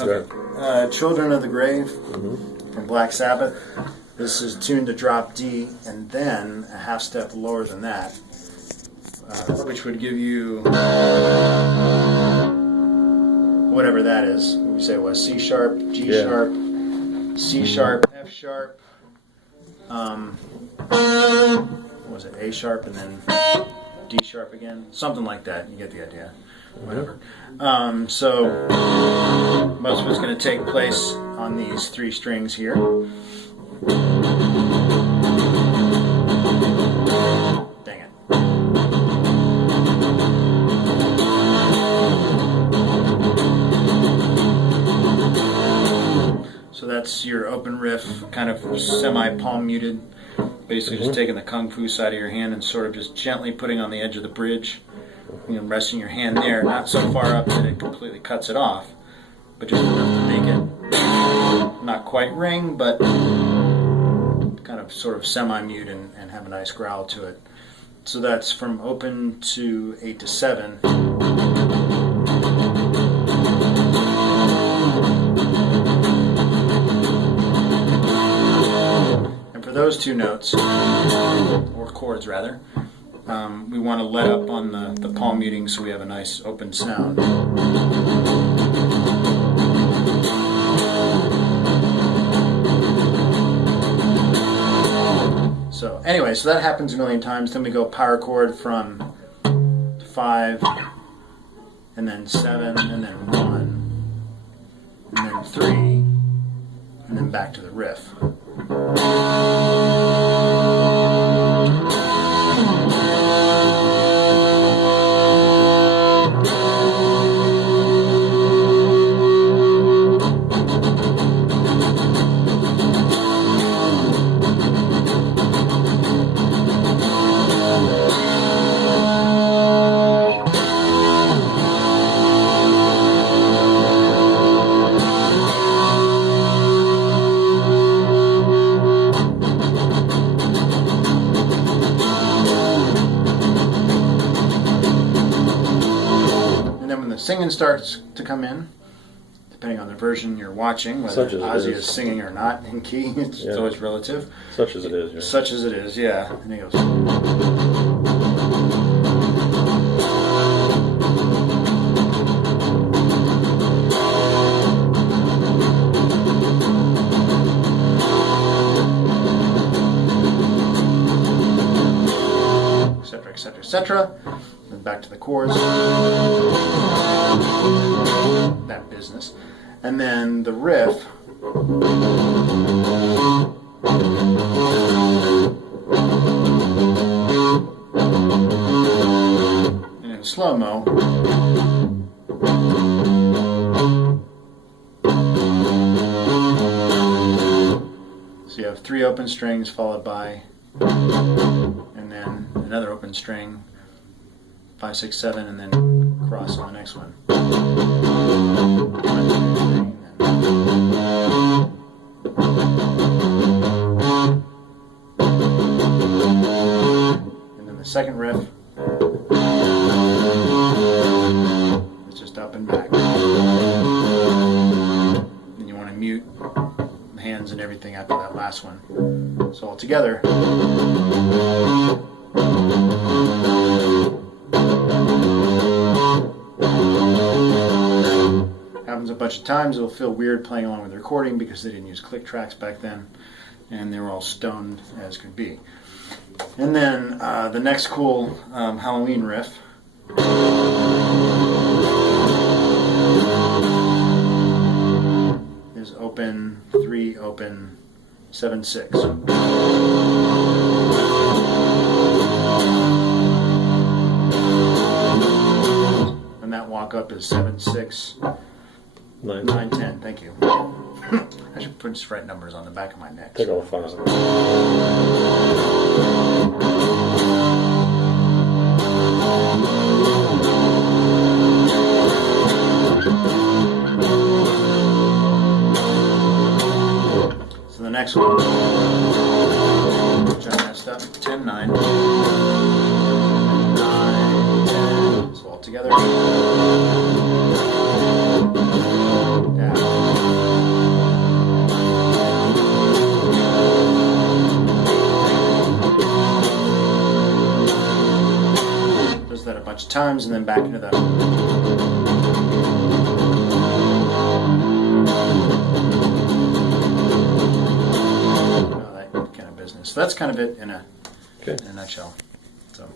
Okay. Children of the Grave from Black Sabbath. This is tuned to drop D, and then a half step lower than that, which would give you whatever that is. We say it was C sharp, G sharp, C sharp, F sharp. What was it? A sharp, and then D sharp again, something like that. You get the idea. Whatever. So most of it's going to take place on these three strings here. Dang it. So that's your open riff, kind of semi-palm muted. Basically just taking the kung fu side of your hand and sort of just gently putting on the edge of the bridge. Resting your hand there, not so far up that it completely cuts it off, but just enough to make it not quite ring, but kind of sort of semi-mute and have a nice growl to it. So that's from open to 8 to 7. And for those two notes, or chords rather, we want to let up on the palm muting so we have a nice open sound. So anyway, so that happens a million times. Then we go power chord from 5, and then 7, and then 1, and then 3, and then back to the riff. Singing starts to come in, depending on the version you're watching, whether Ozzy is singing or not in key. It's always relative. Such as it is. Yeah. Such as it is, yeah. And he goes. Etc., etc., etc. Then back to the chorus. That business. And then the riff. And in slow-mo. So you have 3 open strings followed by, and then another open string, 5, 6, 7, and then cross on the next one. And then the second riff is just up and back. Then you want to mute the hands and everything after that last one. So all together. Happens a bunch of times. It'll feel weird playing along with the recording because they didn't use click tracks back then, and they were all stoned as could be. And then the next cool Halloween riff is open 3, open 7, 6. And that walk up is 7, 6, 9, 10. Thank you. I should put just write numbers on the back of my neck. Take all the fun out of it. So the next one, which I messed up, 10, 9. 9, 10. So all together. Yeah. times, and then back into the. That kind of business. So that's kind of it in a nutshell. So.